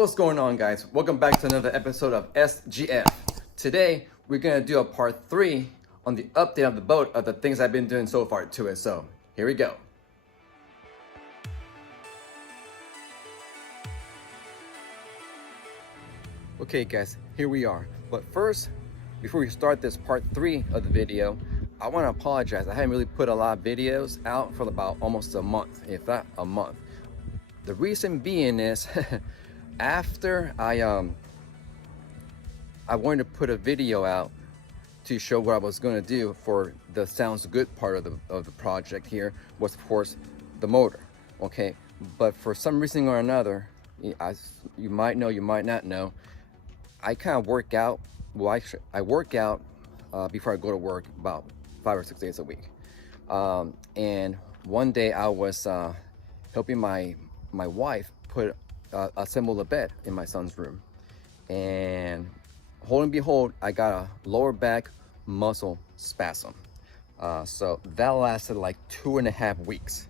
What's going on, guys? Welcome back to another episode of SGF. Today we're gonna do a part 3 on the update of the boat, of the things I've been doing so far to it. So here we go. Okay guys, here we are. But first, before we start this part 3 of the video, I want to apologize. I haven't really put a lot of videos out for about almost a month, if not a month. The reason being is after I wanted to put a video out to show what I was going to do for the sounds good part of the project. Here was, of course, the motor. Okay, but for some reason or another, you might know, you might not know, I kind of work out. Well, I work out before I go to work about 5 or 6 days a week. And one day I was helping my wife assemble a bed in my son's room, and hold and behold, I got a lower back muscle spasm. So that lasted like 2.5 weeks.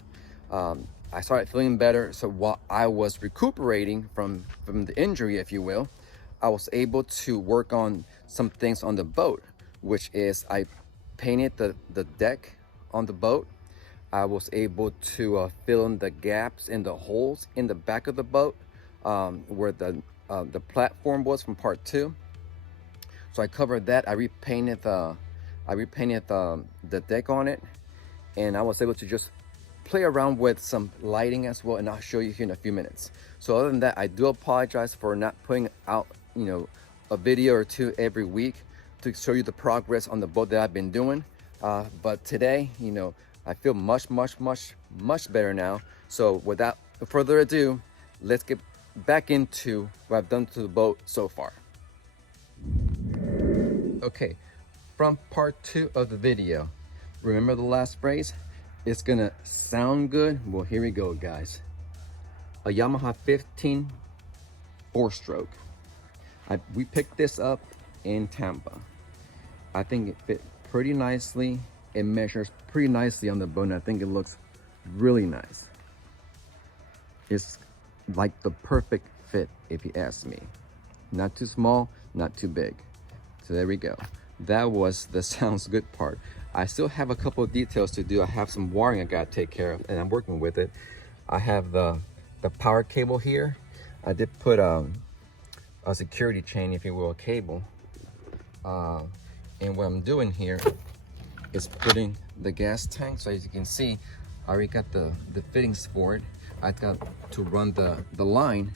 I started feeling better, so while I was recuperating from the injury, if you will, I was able to work on some things on the boat, which is I painted the deck on the boat. I was able to fill in the gaps and the holes in the back of the boat where the platform was from part 2. So I covered that. I repainted the deck on it, and I was able to just play around with some lighting as well, and I'll show you here in a few minutes. So other than that, I do apologize for not putting out, you know, a video or two every week to show you the progress on the boat that I've been doing. But today, you know, I feel much better now. So without further ado, let's get back into what I've done to the boat so far. Okay, from part 2 of the video, remember the last phrase? It's gonna sound good. Well, here we go, guys. A Yamaha 15 4-stroke. We picked this up in Tampa. I think it fit pretty nicely. It measures pretty nicely on the boat, and I think it looks really nice. It's like the perfect fit, if you ask me. Not too small, not too big. So there we go. That was the sounds good part. I still have a couple of details to do. I have some wiring I gotta take care of, and I'm working with it. I have the power cable here. I did put a security chain, if you will, a cable. And what I'm doing here is putting the gas tank. So as you can see, I already got the fittings for it. I got to run the line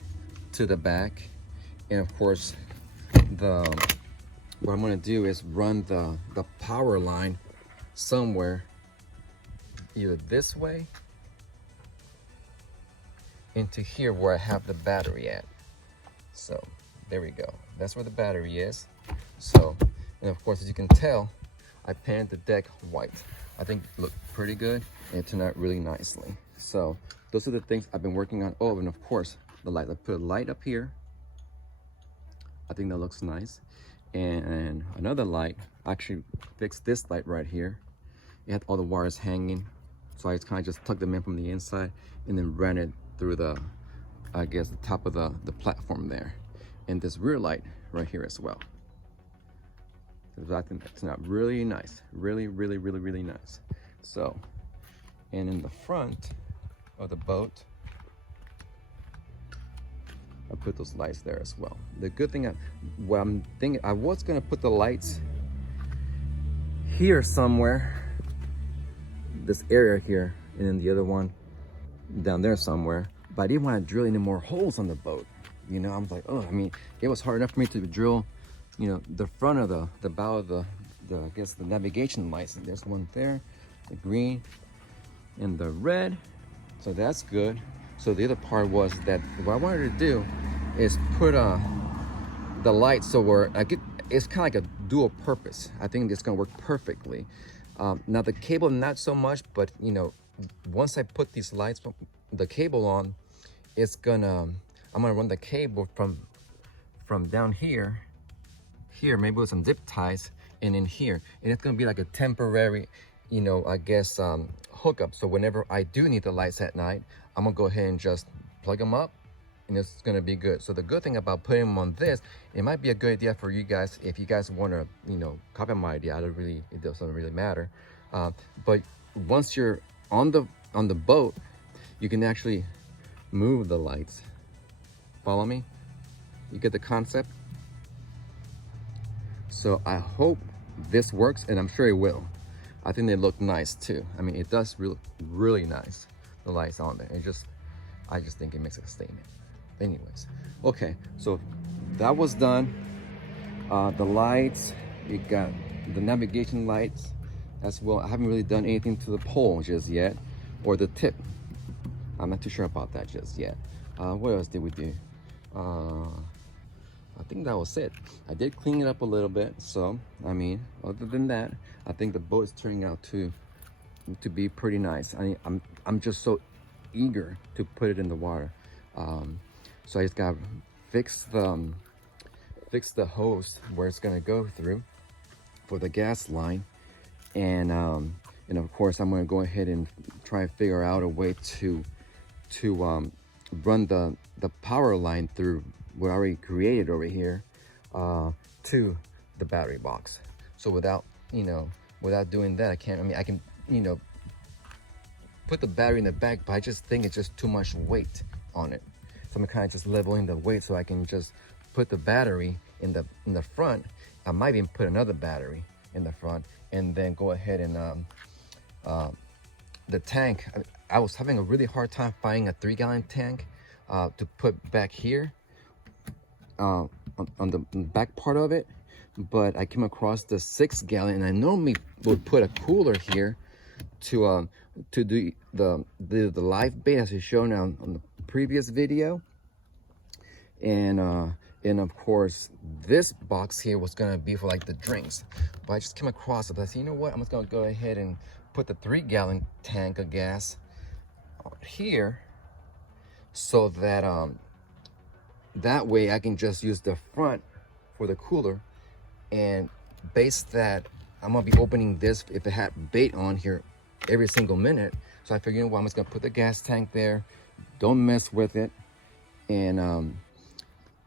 to the back, and of course what I'm going to do is run the power line somewhere, either this way into here where I have the battery at. So there we go, that's where the battery is. So, and of course, as you can tell, I painted the deck white. I think it looked pretty good, and it turned out really nicely. So those are the things I've been working on. Oh, and of course, the light. I put a light up here. I think that looks nice. And another light, I actually fixed this light right here. It had all the wires hanging, so I kind of just tucked them in from the inside and then ran it through the, I guess, the top of the platform there. And this rear light right here as well. I think that's not really nice, really nice. So, and in the front of the boat, I put those lights there as well. The good thing, what I'm thinking, I was gonna put the lights here somewhere, this area here, and then the other one down there somewhere, but I didn't want to drill any more holes on the boat. You know, I was like, oh, I mean, it was hard enough for me to drill, you know, the front of the bow of the I guess the navigation lights. And there's one there, the green and the red, so that's good. So the other part was that what I wanted to do is put the lights so where it's kind of like a dual purpose. I think it's gonna work perfectly. Now the cable, not so much, but you know, once I put these lights, the cable on, it's gonna, I'm gonna run the cable from down here, maybe with some zip ties, and in here, and it's gonna be like a temporary, you know, I guess hookup. So whenever I do need the lights at night, I'm gonna go ahead and just plug them up and it's gonna be good. So the good thing about putting them on this, it might be a good idea for you guys if you guys want to, you know, copy my idea. It doesn't really matter. But once you're on the boat, you can actually move the lights. Follow me? You get the concept? So I hope this works, and I'm sure it will. I think they look nice too. I mean, it does really nice, the lights on there. I just think it makes a statement. Anyways, okay, so that was done. The lights, you got the navigation lights as well. I haven't really done anything to the pole just yet, or the tip. I'm not too sure about that just yet. What else did we do? I think that was it. I did clean it up a little bit, so I mean, other than that, I think the boat is turning out to be pretty nice. I'm just so eager to put it in the water. So I just gotta fix the hose where it's gonna go through for the gas line, and of course I'm gonna go ahead and try and figure out a way to run the power line through what I already created over here to the battery box. So without doing that, I can, you know, put the battery in the back, but I just think it's just too much weight on it. So I'm kind of just leveling the weight so I can just put the battery in the front. I might even put another battery in the front, and then go ahead and the tank. I was having a really hard time finding a 3-gallon tank to put back here on the back part of it, but I came across the 6-gallon, and I normally would put a cooler here to do the live bait as I showed on the previous video, and of course this box here was gonna be for like the drinks, but I just came across it. I said, you know what, I'm just gonna go ahead and put the 3-gallon tank of gas here, so that that way I can just use the front for the cooler, and base that I'm gonna be opening this if it had bait on here every single minute. So I figured, you know what, I'm just gonna put the gas tank there, don't mess with it, and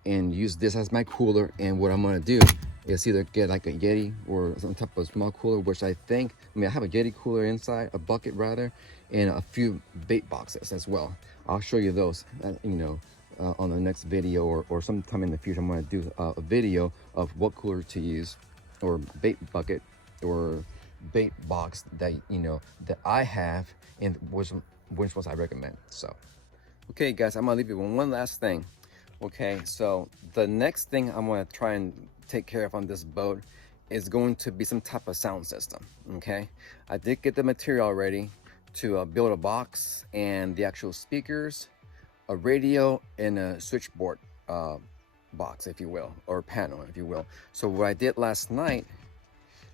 use this as my cooler. And what I'm gonna do is either get like a Yeti or some type of small cooler, which I have a Yeti cooler inside, a bucket rather, and a few bait boxes as well. I'll show you those, on the next video, or sometime in the future. I'm going to do a video of what cooler to use, or bait bucket, or bait box that that I have, and which ones I recommend. So, okay, guys, I'm gonna leave you with one last thing. Okay, so the next thing I'm going to try and take care of on this boat is going to be some type of sound system. Okay, I did get the material ready to build a box and the actual speakers, a radio, and a switchboard box, if you will, or panel, if you will. So what I did last night,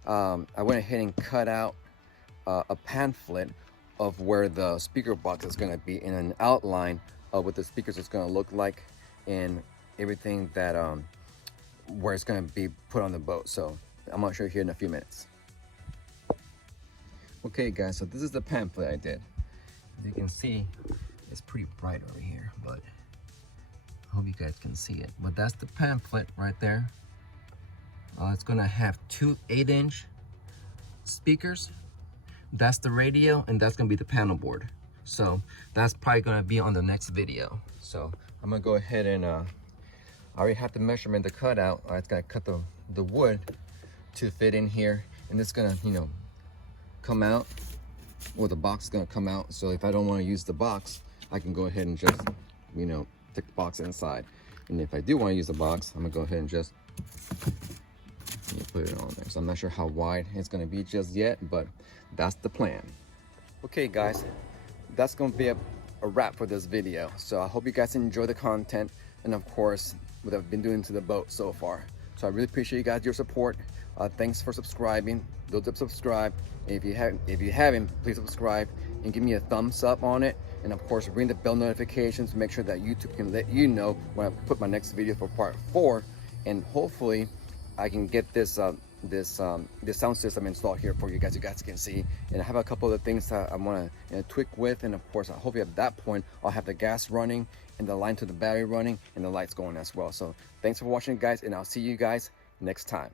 I went ahead and cut out a pamphlet of where the speaker box is going to be, in an outline of what the speakers is going to look like, and everything that where it's going to be put on the boat. So I'm going to show you here in a few minutes. Okay, guys, so this is the pamphlet I did. As you can see, it's pretty bright over here, but I hope you guys can see it. But that's the pamphlet right there. It's gonna have 2 8-inch speakers. That's the radio, and that's gonna be the panel board. So that's probably gonna be on the next video. So I'm gonna go ahead and I already have the measurement to cut out. I just gotta cut the wood to fit in here, and it's gonna come out, or the box is gonna come out. So if I don't want to use the box, I can go ahead and just stick the box inside. And if I do want to use the box, I'm gonna go ahead and just put it on there. So I'm not sure how wide it's gonna be just yet, but that's the plan. Okay, guys, that's gonna be a wrap for this video. So I hope you guys enjoy the content, and of course what I've been doing to the boat so far. So I really appreciate you guys, your support. Thanks for subscribing. Those that subscribe, and if you haven't, please subscribe and give me a thumbs up on it. And of course, ring the bell notifications to make sure that YouTube can let you know when I put my next video for part 4. And hopefully I can get this this sound system installed here for you guys. You guys can see, and I have a couple of things that I want to tweak with, and of course, hopefully at that point I'll have the gas running and the line to the battery running and the lights going as well. So thanks for watching, guys, and I'll see you guys next time.